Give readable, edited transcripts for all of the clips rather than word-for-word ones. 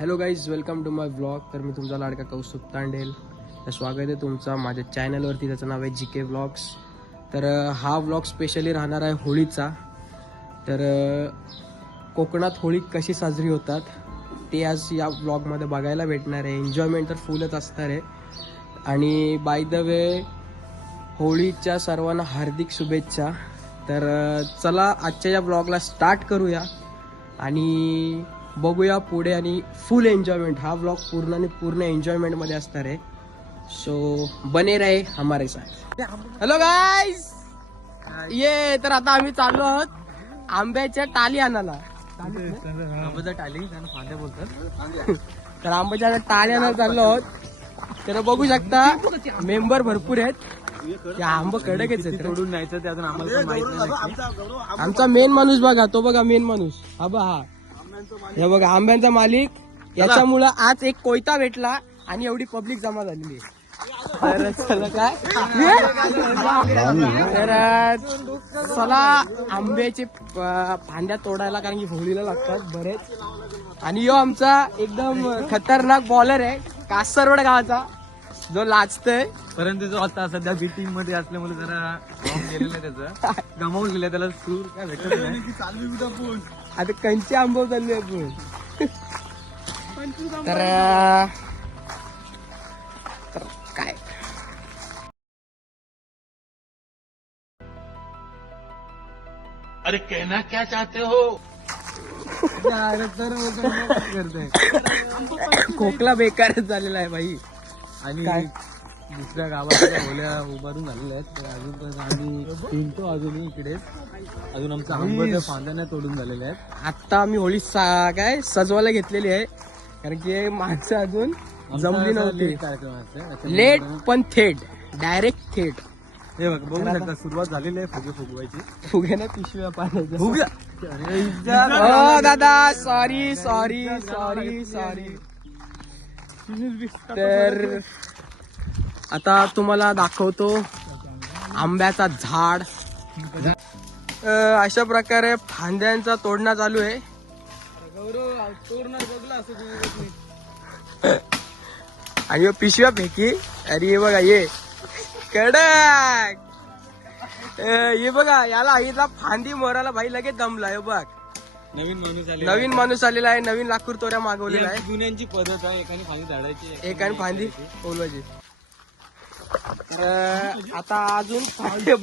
Hello guys, welcome to my vlog. तर मी तुमचा लाडका कौस्तुभ तांडेल. तर स्वागत आहे तुमचा माझ्या चॅनलवरती. त्याचं नाव आहे GK व्लॉग्स. तर हा व्लॉग स्पेशली राहणार आहे होळीचा. तर कोकणात होळी कशी साजरी होतात ते आज या व्लॉगमध्ये बघायला भेटणार आहे. एन्जॉयमेंट तर फुलच असणार आहे. आणि बाय द वे, होळीच्या सर्वांना हार्दिक शुभेच्छा. तर चला आजच्या या व्लॉगला स्टार्ट करूया आणि बघूया पुढे. आणि फुल एन्जॉयमेंट, हा व्लॉग पूर्ण आणि पूर्ण एन्जॉयमेंटमध्ये असणार आहे. सो बने रहे हमारे साथ. हॅलो गाईज, ये तर आता आम्ही चाललो आहोत आंब्याच्या टाली आणायला. आंब्याच्या टाली फांद्या बोलतात. तर आंब्याच्या टाली आणायला चाललो आहोत. तर बघू शकता मेंबर भरपूर आहेत. ते आंब कडकच आहेत. तोडून न्यायचं ते अजून आम्हाला पण माहित नाही. आमचा मेन माणूस बघा, तो बघा मेन माणूस. हा हे बघा आंब्यांचा मालिक. याच्यामुळं आज एक कोयता भेटला आणि एवढी पब्लिक जमा झालेली आहे. तर चला आंब्याचे फांद्या तोडायला, कारण की होळीला लागतात बरेच. आणि यो आमचा एकदम खतरनाक बॉलर आहे कासरवड गावाचा, जो लाजतोय. परंतु जो आता सध्या बी टीम मध्ये असल्यामुळे जरा गेलेलं आहे, त्याचं गमावून त्याला सूर काय भेटत नाही. आता कंचे आंबव चालले आपण. तर काय अरे कहना क्या चाहते हो? खोकला बेकारच झालेला आहे भाई. आणि काय? दुसऱ्या गावाच्या होल्या उभारून झालेल्या आहेत. तर अजून पण आम्ही फिरतो अजूनही इकडे. अजून आमच्या आंब्याच्या फांद्या नाही तोडून झालेल्या आहेत. आता आम्ही होळी काय सजवायला घेतलेली आहे, कारण की माणसं अजून जमली नव्हती. कार्यक्रम आहे. लेट पण थेट, डायरेक्ट थेट. हे बघ, बघू शकता सुरुवात झालेली आहे फुगे फुगवायची. फुग्याने पिशव्या पाण्याच्या. फुग्या हो दादा, सॉरी सॉरी सॉरी सॉरी. तर आता तुम्हाला दाखवतो आंब्याचा झाड. अशा प्रकारे फांद्यांचा तोडणं चालू आहे. आणि पिशव्या फेकी. अरे हे बघा, ये कडक. हे बघा, याला आईला फांदी मोराला भाई लगेच दमला. हे बघ, नवीन माणूस आलेला आहे. नवीन लाकूड तोऱ्या मागवलेला आहे. जुन्यांची पद्धत आहे, एकाने फांदी झाडायची, एकाने फांदी बोलवायची. आता अजून फांदे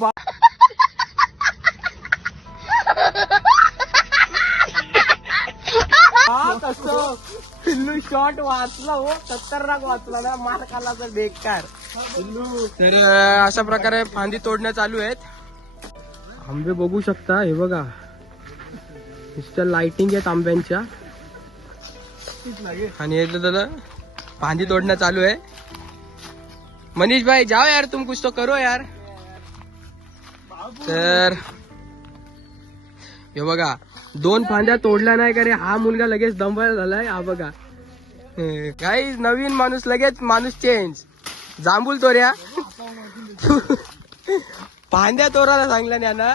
पिल्लू शॉट वाचला हो, खतरनाक वाचला ना, मार खाला तर बेकार. तर अशा प्रकारे फांदी तोडण्या चालू आहेत. आंबे बघू शकता, हे बघा नुसत्या लाइटिंग आहेत आंब्यांच्या. आणि हे तर फांदी तोडणं चालू आहे. मनीष भाई जाओ यार, तुम कुछ तो करो यार. तर हे बघा, 2 फांद्या तोडल्या नाही का रे, हा मुलगा लगेच दमवायला झालाय. हा बघा, काही नवीन माणूस, लगेच माणूस चेंज. जांभूल तोऱ्या फांद्या तोराला सांगला ना ना,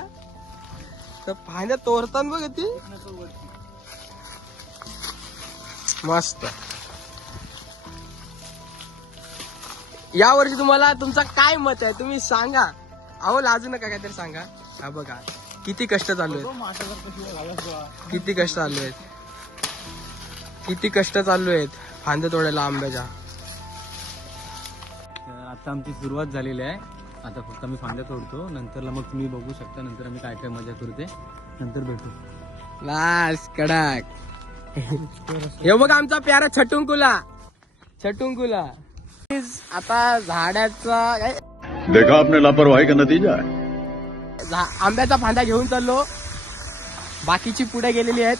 तर फांद्या तोरतात बघ ती मस्त. या वर्षी तुम्हाला तुमचं काय मत आहे, तुम्ही सांगा. अहो लाजू नका, काहीतरी सांगा. हा बघा किती कष्ट चालू आहेत, किती कष्ट चालू आहेत, किती कष्ट चालू आहेत फांद्या तोडायला आंब्याच्या. आता आमची सुरुवात झालेली आहे. आता फक्त आम्ही फांद्या तोडतो, नंतरला मग तुम्ही बघू शकता. नंतर आम्ही काय काय मजा करते, नंतर भेटू. लास कडक. हे बघा आमचा प्यारा छटुंकुला. छटुंकुला आता झाडाचा काय देखा आपने लापरवाही का नतीजा है. आंब्याचा फांद्या घेऊन चाललो. बाकीची पुढे गेलेली आहेत.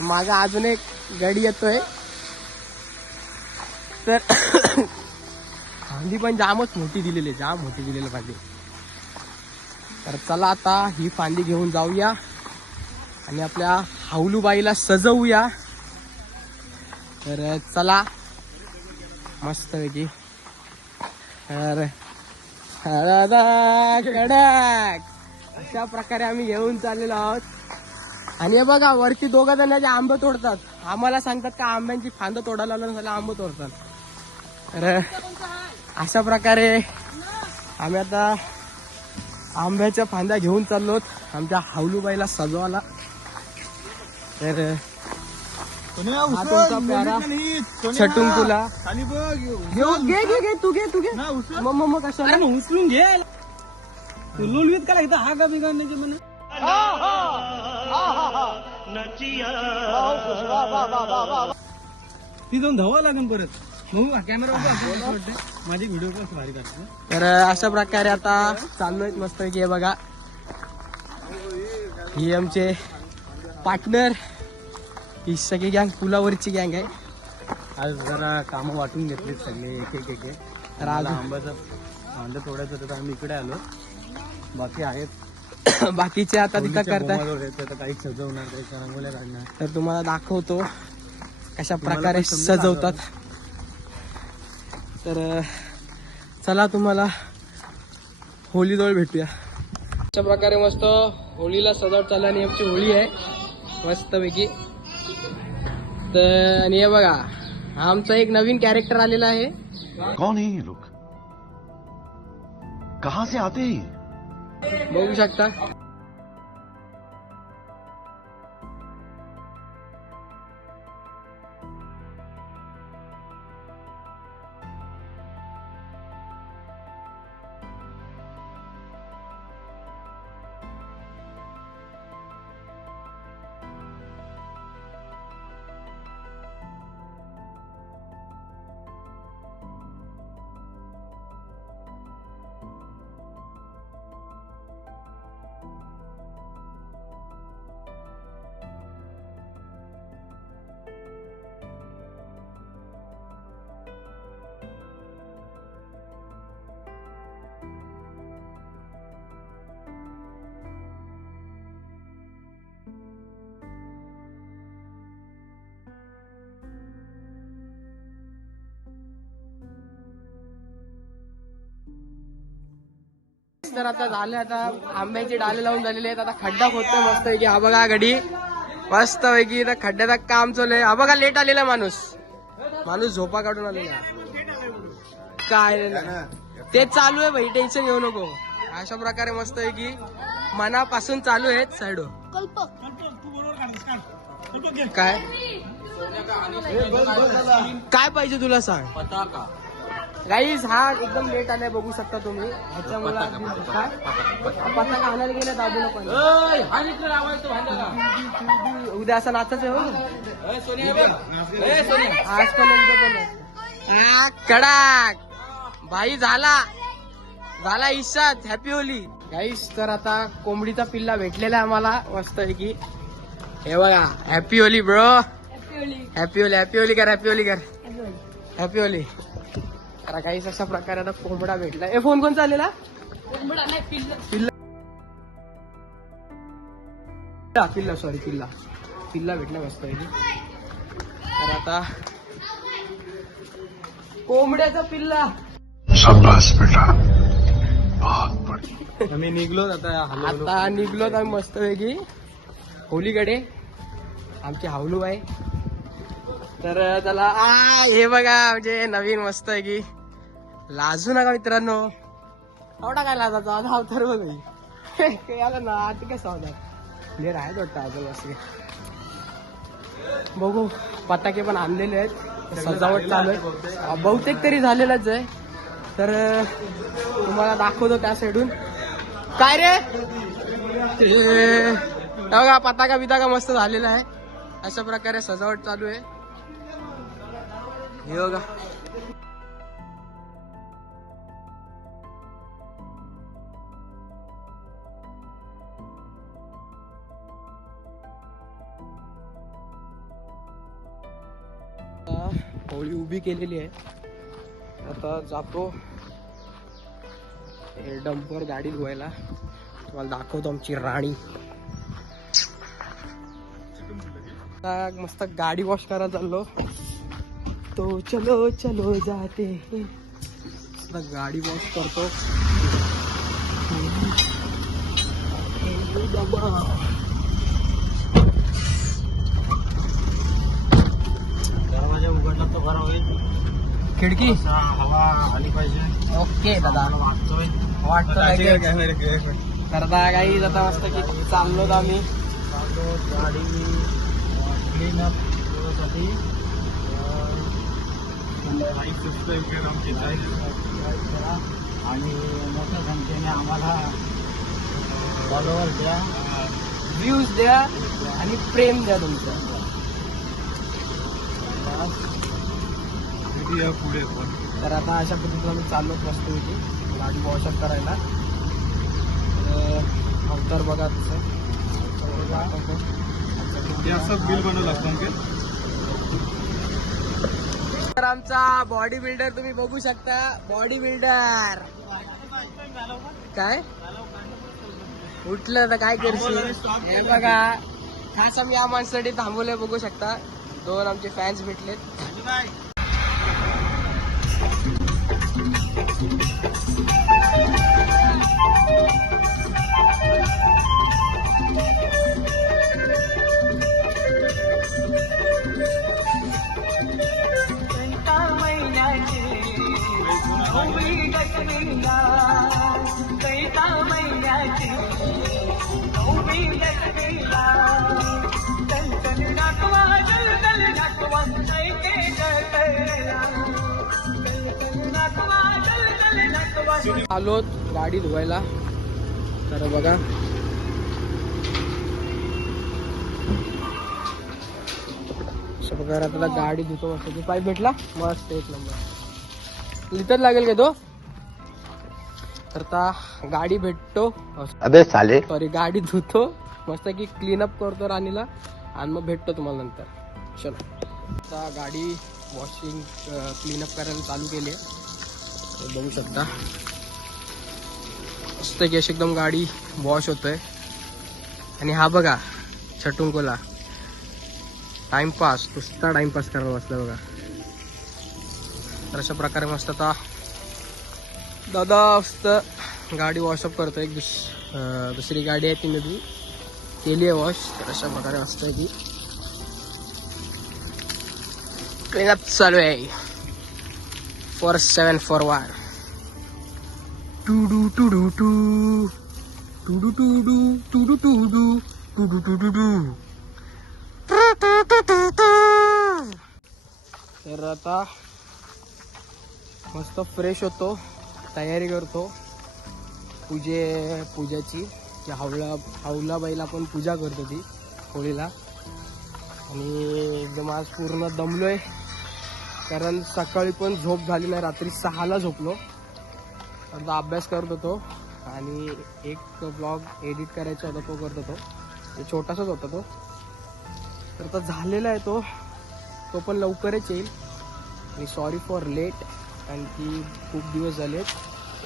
माझा अजून एक गाडी येतोय. तर फांदी पण जामच मोठी दिलेली, जाम मोठी दिलेली फांदी. तर चला आता ही फांदी घेऊन जाऊया आणि आपल्या हाऊलूबाईला सजवूया. तर चला मस्त पैकी. तर कडक अशा प्रकारे आम्ही घेऊन चाललेलो आहोत. आणि हे बघा वरती दोघं जण जे आंबे तोडतात आम्हाला सांगतात का आंब्यांची फांद तोडायला लावून झालं आंबे तोडतात. तर अशा प्रकारे आम्ही आता आंब्याच्या फांद्या घेऊन चाललोत आमच्या हावलूबाईला सजवायला. तर हा तुमचा प्यारा छटुंकुला घेऊन घे तू घे मग कशाला उचलून घे तू लुलवीत का इथं हा का बिघडण्याची म्हणा ती जाऊन धावा लागेल परत मग कॅमेरा माझी व्हिडिओ पण भारी काढतो. तर अशा प्रकारे आता चाललोय मस्त की बघा ही आमचे पार्टनर ही सगळी गँग पुलावरची गँग आहे. आज जरा कामं वाटून घेतलीत सगळे एक तर आज आंब्याचं फांद तोडायचं होतं तर आम्ही इकडे आलो. बाकी आहेत बाकीचे आता तिथं करतात. काही सजवणार काही रांगोळ्या काढणार. तर तुम्हाला दाखवतो कशा प्रकारे सजवतात. तर चला तुम्हाला होळीजवळ भेटूया. अशा प्रकारे मस्त होळीला सजावट चालू आणि आमची होळी आहे मस्त पैकी. तर आणि हे बघा हा आमचा एक नवीन कॅरेक्टर आलेला आहे. कौन है ये लोग, कहां से आते हैं? बघू शकता. तर आता झाले आता आंब्याचे डाले लावून झालेले आहेत. आता खड्डा खोदतोय मस्त पैकी. हा बघा गडी मस्त पैकी खड्ड्याचं काम चालू आहे. हा बघा लेट आलेला माणूस झोपा काढून आलेला काय ते चालू आहे भाई टेन्शन घेऊ नको. अशा प्रकारे मस्त पैकी मनापासून चालू आहेत साईड. काय काय पाहिजे तुला सांग. पताका गाईज हा एकदम लेट आलाय बघू शकता तुम्ही. ह्याच्यामुळे काय पताका आणायला गेला दादूला पण उद्या असं नाचायचं हो आज पण उद्या पण हा कडाक भाई झाला इशात. Happy Holy guys. तर आता कोंबडीचा पिल्ला भेटलेला आहे आम्हाला मस्त पैकी. हे बघा happy Holy bro. Happy Holy कर हॅपी होली. तर काहीच अशा प्रकारे आता कोंबडा भेटला. ए फोन कोण चाललेला पिल्ला भेटला मस्त पैकी. तर आता कोंबड्याचा पिल्ला शाबाश बेटा, बहुत बढ़िया. आम्ही निघलो आता निघलोत आम्ही मस्त पैकी होलीकडे. आमची हावलू आहे. तर त्याला हे बघा म्हणजे नवीन मस्त आहे की लाजू नका मित्रांनो. एवढा काय लाजाचा आज अवतार बघ आलं ना आता काय सावधान लेर आहेत वाटतं अजून असे. बघू पताके पण आणलेले आहेत सजावट चालू आहे बहुतेक तरी झालेलंच आहे. तर तुम्हाला दाखवतो त्या साईडून काय रे बघा पताका बिताका मस्त झालेला आहे. अशा प्रकारे सजावट चालू आहे. हे बघा होळी उभी केलेली आहे. आता जातो हे डंपर गाडी धुवायला. तुम्हाला दाखवतो आमची राणी. मस्त गाडी वॉश करायला चाललो. तो चलो चलो जाते गाडी वॉश करतो. खिडकी हवा आली पाहिजे. ओके दादा वाटतोय. वाटतं लगेच. तर आता काही आता मस्त की चाललो आम्ही गाडी क्लीन अप साठी आणि मोठ्या संख्येने आम्हाला फॉलोअर द्या, व्ह्यूज द्या आणि प्रेम द्या तुमचं. पुढे तर आता अशा पद्धतीने आम्ही चाललो मस्त होती गाडी वॉशअप करायला. अवतार बघा तसं बिल बनवलं आपण. तर आमचा बॉडी बिल्डर तुम्ही बघू शकता. बॉडी बिल्डर काय उठलं तर काय करशील. हे बघा खास आम्ही या माणसासाठी थांबवले बघू शकता. 2 आमचे फॅन्स भेटलेत. आलो गाडी धुवायला. तर बघा अशा प्रकारे आता गाडी धुतो. मस्त पाईप भेटला मस्त एक नंबर. लिटर लागेल का तो. तर आता गाडी भेटतो. अबे साले सॉरी गाडी धुतो मस्त की क्लीन अप करतो राणीला आणि मग भेटतो तुम्हाला नंतर. चलो आता गाडी वॉशिंग क्लीनअप करायला चालू केली आहे. बघू शकता मस्त की अशी एकदम गाडी वॉश होतोय. आणि हा बघा छटुंकोला टाइमपास नुसता टाइमपास करायला बसला बघा. तर अशा प्रकारे मस्त आता दादा मस्त गाडी वॉशअप करतो. एक दुसरी गाडी आहे तिने ती केली आहे वॉश. तर अशा प्रकारे मस्त आहे की क्लीनअप चालू आहे. 47 forward to to to to to to to to to to to to to to to. तर आता मस्त फ्रेश होतो. तयारी करतो पूजाची. हावला बैला पण पूजा करतो ती होळीला. आणि एकदम आज पूर्ण दमलोय कारण सकाळी पण झोप झाली नाही. रात्री 6ला झोपलो. आता अभ्यास करत होतो आणि एक ब्लॉग एडिट करायचा होता तो करत होतो. ते छोटासाच होता तो. तर आता झालेला आहे तो पण लवकरच येईल. आणि सॉरी फॉर लेट कारण की खूप दिवस झालेत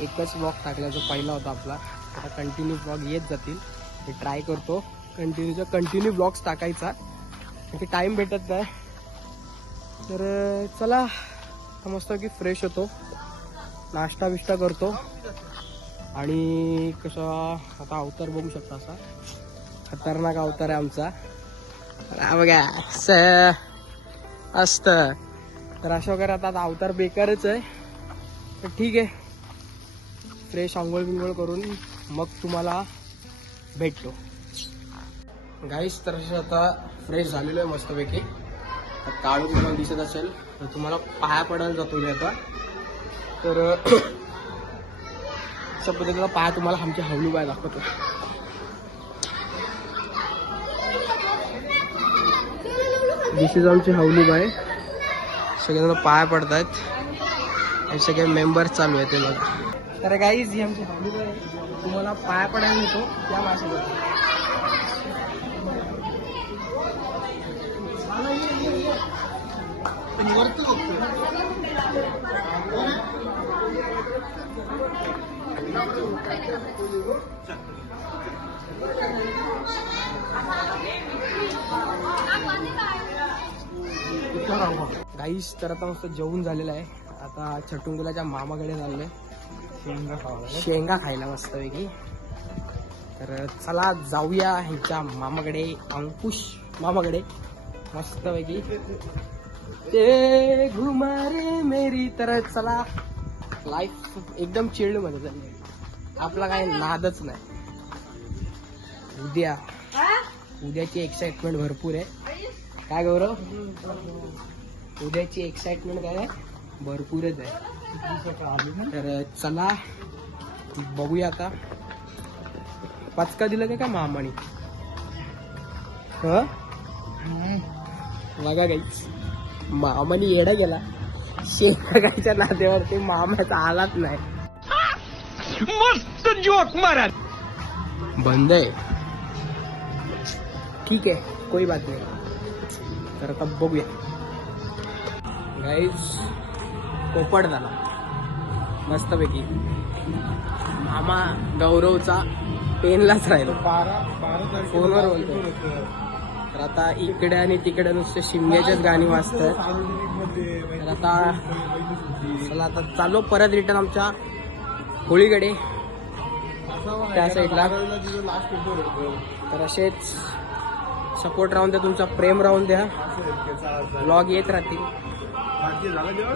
एकच ब्लॉग टाकला जो पहिला होता आपला. आता कंटिन्यू ब्लॉग येत जातील. मी ट्राय करतो कंटिन्यू ब्लॉग्स टाकायचा कारण की टाईम भेटत नाही. तर चला मस्त की फ्रेश होतो नाश्ता बिष्टा करतो. आणि कसा आता अवतार बघू शकता असा खतरनाक अवतार आहे आमचा. बघा असतं. तर अशा वगैरे आता अवतार बेकारच आहे. तर ठीक आहे फ्रेश आंघोळ बिंघोळ करून मग तुम्हाला भेटतो गाईस. तर आता फ्रेश झालेलो आहे मस्तपैकी. काळू तुम्हाला दिसत असेल तर तुम्हाला पाया पडायला जातो मी आता. तर अशा पद्धतीचा पाया तुम्हाला आमची हवली बाय दाखवतो. दिस इज आमची हवली बाय. सगळेजण पाया पडतायत आणि सगळे मेंबर्स चालू आहेत ते बघा. तर गाईज ही आमची हवली बाय तुम्हाला पाया पडायला येतो त्या माझ्यासोबत. गाईस तर आता मस्त जेवून झालेलं आहे. आता छटुंगुलाच्या मामाकडे चाललोय शेंगा खायला मस्तपैकी. तर चला जाऊया ह्यांच्या मामाकडे अंकुश मामाकडे मस्तपैकी. ते घुमारे मेरी. तर चला, लाईफ एकदम चिल्ड मध्ये चालली, आपला काही नादच नाही. उद्याची एक्साइटमेंट भरपूर आहे. काय गौरव, उद्याची एक्साइटमेंट काय आहे? भरपूरच आहे. तर चला बघूया आता. पाचका दिलं का मामानी? बघा गाईच, मामानी येडा गेला. शेका गायच्या नात्यावरती मामाचा आलाच नाही. मस्त जोक मारा. बंद आहे, ठीक आहे, कोई बात नाही. तर आता बघूया गाईज. पोपट झाला मस्तपैकी. मामा गौरवचा पेनलाच राहिलो, फोनवर बोलतो. तर आता इकडे आणि तिकडे नुसते शिमग्याच्याच गाणी वाजतात. तर आता चला, आता चालू परत रिटर्न आमच्या होळीकडे, त्या साईडला. तर असेच सपोर्ट राहून द्या, तुमचा प्रेम राहून द्या. ब्लॉग येत राहतील,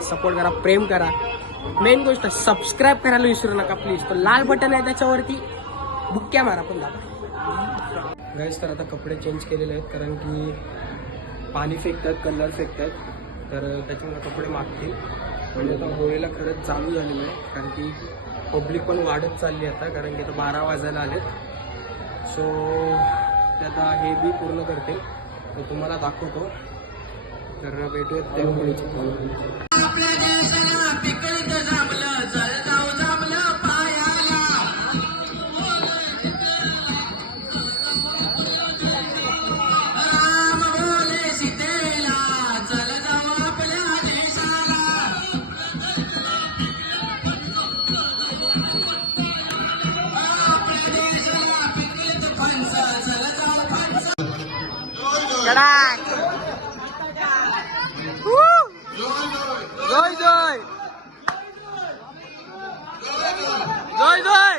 सपोर्ट करा, प्रेम करा. मेन गोष्ट सबस्क्राईब करायला विसरू नका प्लीज. तो लाल बटन आहे त्याच्यावरती बुक्क्या मारा पण दाबा. गाईस, तर आता कपडे चेंज केलेले आहेत कारण की पाणी फेकतात, कलर फेकतात, तर त्याच्यामुळे कपडे मागतील. म्हणजे आता होळीला खरंच चालू झालेलं आहे कारण की पब्लिक पण वाढत चालली आता, कारण की आता 12 वाजायला आलेत. सो ते आता हे बी पूर्ण करतील, तर तुम्हाला दाखवतो. तर भेटूयात त्या होळीची. जय जय जय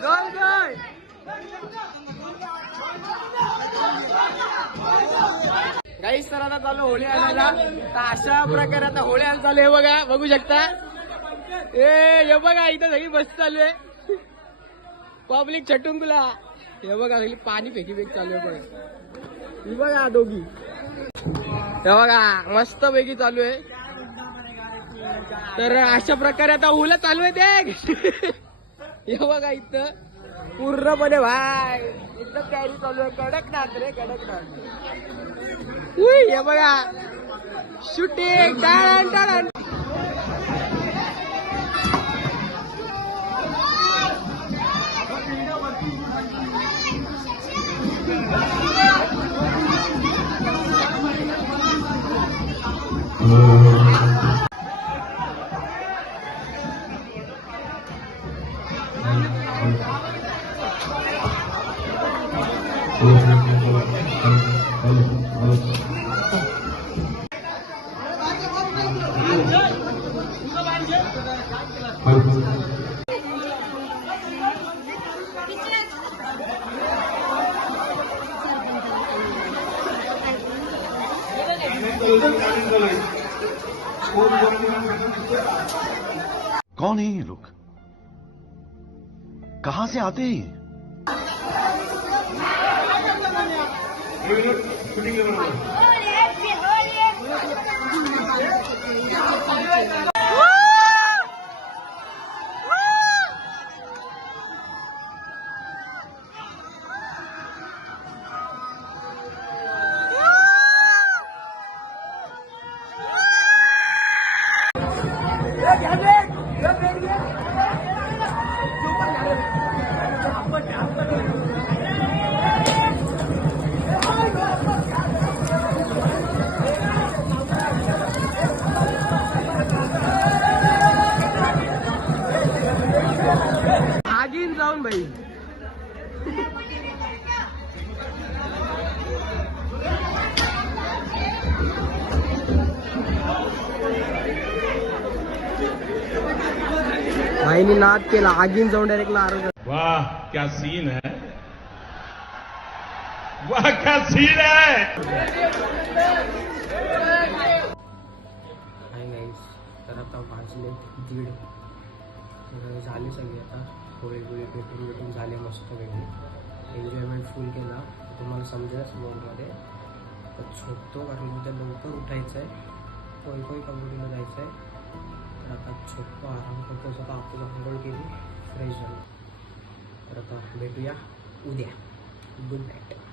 जय जय जय. गाईस, तर आता चालू होळी आणायला. तर अशा प्रकारे आता होळी आणायला चालू आहे. बघा, बघू शकता. हे बघा, इथं सगळी बस चालू आहे. पब्लिक छटून तुला. हे बघा, सगळी पाणी फेकी फेक चालू आहे. बघा, ही बघा दोघी. हे बघा, मस्त पैकी चालू आहे. तर अशा प्रकारे आता हुला चालू आहे ते. हे बघा, इथं पूर्णपणे भाई एकदम तयारी चालू आहे. कडकनाथ रे, कडकनाथ. हे बघा, शूटिंग टाळण टाळण. कौन है ये लोग, कहां से आते हैं? आगीन जाऊन भाई. भाईनी नाद केला, आगीन जाऊन डायरेक्ट आरोग्य. वाह, क्या सीन है. वाह क्या सीन है. हाय गाईस, तर आता वाजले 1:30. तर झाली सगळी आता होळी भेटून झाले मस्त वेगळी एन्जॉयमेंट फुल केला. तुम्हाला समजेलच ब्लॉगमध्ये. तर झोपतो कारण उद्या लवकर उठायचं आहे, कोई कबड्डीला जायचं आहे. तर आता झोपतो, आराम करतो. स्वतः आपण आंघोळ केली, फ्रेश झालो. तर आता भेटूया उद्या. Good night.